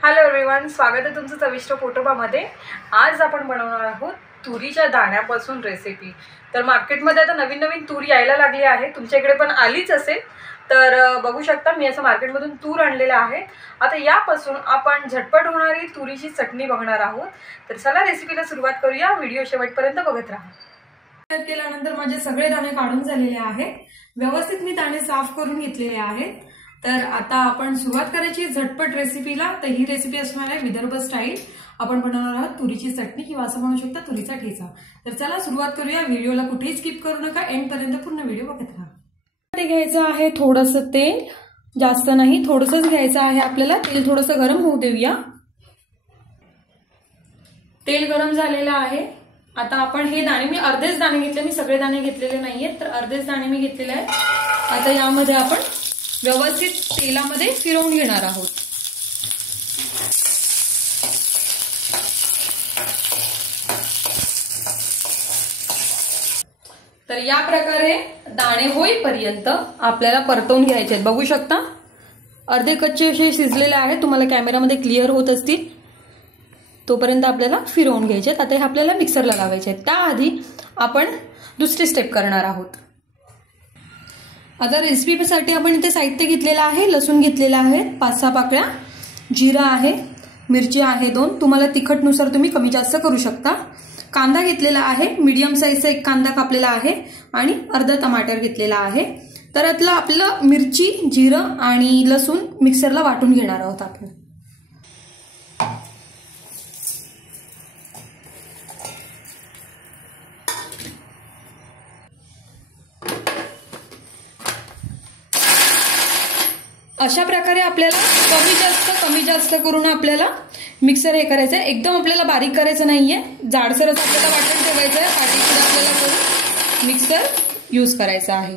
Hello everyone, स्वागत आहे तुमचं चविष्ट पोटोबामध्ये। आज आपण बनवणार आहोत तुरीच्या दाण्यापासून रेसिपी। तर मार्केटमध्ये आता नवीन नवीन तूर यायला लागली आहे, तुमच्याकडे पण आलीच असेल। तर बघू शकता मी असं मार्केटमधून तूर आणलेला आहे। आता यापासून आपण झटपट होणारी तुरीची चटणी बघणार आहोत। तर चला रेसिपीला सुरुवात करूया, व्हिडिओ शेवटपर्यंत बघत राहा। केल्यानंतर माझे सगळे दाणे काढून झालेले आहेत, व्यवस्थित मी दाणे साफ करून घेतलेले आहेत। तर आता आपण सुरुवात करायची झटपट रेसिपीला। तर ही रेसिपी असणार आहे विदर्भ स्टाईल। आपण बनवणार आहोत तुरीची चटणी किंवा असं म्हणू शकता तुरीचा ठेचा। तर चला सुरुवात करूया, व्हिडिओला कुठेही स्किप करू नका, एंड पर्यंत पूर्ण व्हिडिओ बघत राहा। ते घ्यायचं आहे थोडंसं तेल, जास्त नाही, थोडंसंच घ्यायचं आहे आपल्याला। तेल थोडंसं गरम होऊ देऊया। तेल गरम झालेलं आहे। आता आपण हे दाणे, मी अर्धेच दाणे घेतले, मी सगळे दाणे घेतलेले नाहीयेत, तर अर्धेच दाणे मी घेतलेले आहेत। आता यामध्ये आपण व्यवस्थित तेलामध्ये फिरवून घेणार आहोत। तर या प्रकारे दाणे होईपर्यंत आपल्याला परतवून घ्यायचे आहेत। बघू शकता अर्धे कच्चे असे शिजलेले आहेत, तुम्हाला कॅमेरामध्ये क्लिअर होत असतील। तोपर्यंत आपल्याला फिरवून घ्यायचे आहेत। आता हे आपल्याला मिक्सरला लावायचे आहेत। त्याआधी आपण दुसरी स्टेप करणार आहोत। आता रेसिपीसाठी आपण इथे साहित्य घेतलेलं आहे। लसूण घेतलेला आहे 5-6 पाकळ्या, जिरा आहे, मिरची आहे 2, तुम्हाला तिखटनुसार तुम्ही कमी जास्त करू शकता। कांदा घेतलेला आहे, मीडियम साईजचा एक कांदा कापलेला आहे आणि अर्धा टमाटर घेतलेला आहे। तर यातलं आपलं मिरची, जिरं आणि लसूण मिक्सरला वाटून घेणार आहोत आपण। अशा प्रकारे आपल्याला कमी जास्त करून आपल्याला मिक्सर हे करायचं आहे। एकदम आपल्याला बारीक करायचं नाहीये, जाडसरच आपल्याला वाटण ठेवायचं आहे। पाटीसुद्धा आपल्याला करून मिक्सर यूज करायचा आहे।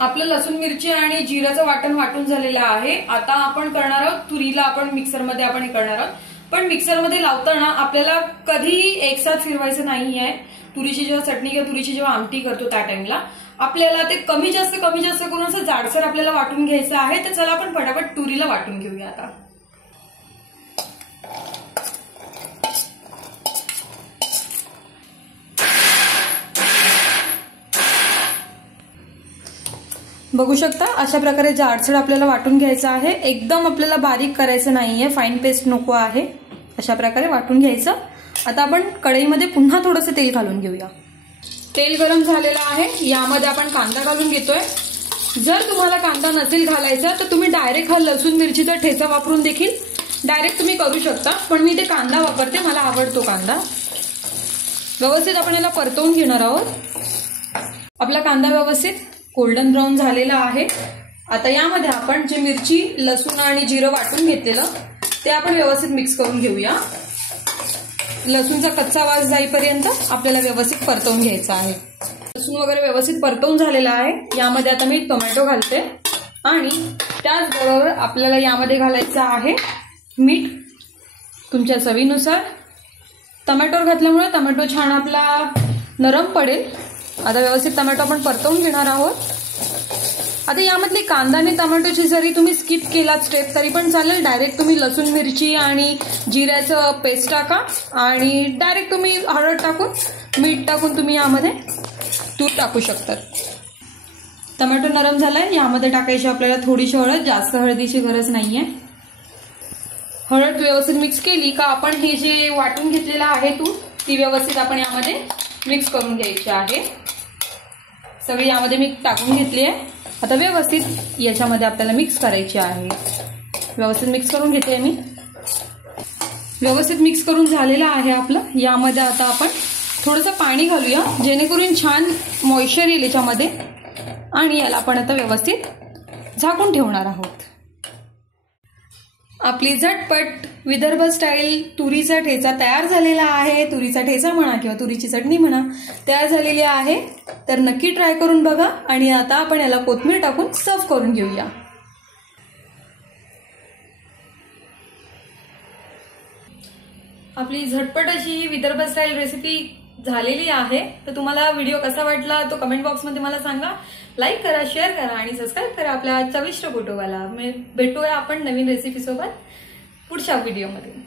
आपलं लसूण, मिरची आणि जिऱ्याचं वाटण वाटून झालेलं आहे। आता आपण करणार आहोत तुरीला, आपण मिक्सरमध्ये आपण हे करणार आहोत। पण मिक्सरमध्ये लावताना आपल्याला कधीही एकसाथ फिरवायचं नाहीये। तुरीची जेव्हा चटणी किंवा तुरीची जेव्हा आमटी करतो त्या टाइमला आपल्याला ते कमी जास्त करून असं जाडसर आपल्याला वाटून घ्यायचं आहे। तर चला आपण फटाफट तुरीला वाटून घेऊया आता। बघू शकता अशा प्रकारे जाडसर आपल्याला वाटून घ्यायचं आहे। एकदम आपल्याला बारीक करायचं नाहीये, फाईन पेस्ट नको आहे। अशा प्रकारे वाटून घ्यायचं। आता आपण कढईमध्ये पुन्हा थोडंसं तेल घालून घेऊया। तेल गरम झालेलं आहे, यामध्ये आपण कांदा घालून घेतोय। जर तुम्हाला कांदा नसेल घालायचा तर तुम्ही डायरेक्ट हा लसूण मिरचीचा ठेचा वापरून देखील डायरेक्ट तुम्ही करू शकता, पण मी ते कांदा वापरते, मला आवडतो कांदा। व्यवस्थित आपण याला परतवून घेणार आहोत। आपला कांदा व्यवस्थित गोल्डन ब्राऊन झालेला आहे। आता यामध्ये आपण जे मिरची, लसूण आणि जिरं वाटून घेतलेलं ते आपण व्यवस्थित मिक्स करून घेऊया। लसूणचा कच्चा वास जाईपर्यंत आपल्याला व्यवस्थित परतवून घ्यायचा आहे। लसूण वगैरे व्यवस्थित परतवून झालेला आहे। यामध्ये आता मी टोमॅटो घालते आणि त्याचबरोबर आपल्याला यामध्ये घालायचं आहे मीठ तुमच्या चवीनुसार। टोमॅटो घातल्यामुळे टोमॅटो छान आपला नरम पडेल। आता व्यवस्थित टोमॅटो आपण परतवून घेणार आहोत। आता यामधली कांदा आणि टोमॅटोची जरी तुम्ही स्किप केलात स्टेप तरी पण चालेल। डायरेक्ट तुम्ही लसूण, मिरची आणि जिऱ्याचं पेस्ट टाका आणि डायरेक्ट तुम्ही हळद टाकून, मीठ टाकून तुम्ही यामध्ये तूर टाकू शकतात। टोमॅटो नरम झालाय, यामध्ये टाकायची आपल्याला थोडीशी हळद, जास्त हळदीची गरज नाहीये। हळद व्यवस्थित मिक्स केली का आपण हे जे वाटून घेतलेलं आहे तूर, ती व्यवस्थित आपण यामध्ये मिक्स करून घ्यायची आहे। सगळी यामध्ये मी टाकून घेतली आहे। आता व्यवस्थित याच्यामध्ये आपल्याला मिक्स करायची आहे। व्यवस्थित मिक्स करून घेते मी। व्यवस्थित मिक्स करून झालेलं आहे आपलं। यामध्ये आता आपण थोडंसं पाणी घालूया, जेणेकरून छान मॉइश्चर येईल याच्यामध्ये, आणि याला आपण आता व्यवस्थित झाकून ठेवणार आहोत। आपली झटपट विदर्भ स्टाईल तुरीचा ठेचा तयार झालेला आहे। तुरीचा ठेचा म्हणा किंवा तुरीची चटणी म्हणा तयार झालेली आहे। तर नक्की ट्राय करून बघा। आणि आता आपण याला कोथिंबीर टाकून सर्व करून घेऊया। आपली झटपट अशी विदर्भ स्टाईल रेसिपी झालेली आहे। तर तुम्हाला व्हिडिओ कसा वाटला तो कमेंट बॉक्समध्ये मला सांगा। लाईक करा, शेअर करा आणि सबस्क्राईब करा आपल्या चविष्ट पोटोबाला। भेटूया आपण नवीन रेसिपी सोबत। पुढच्या व्हिडिओमध्ये.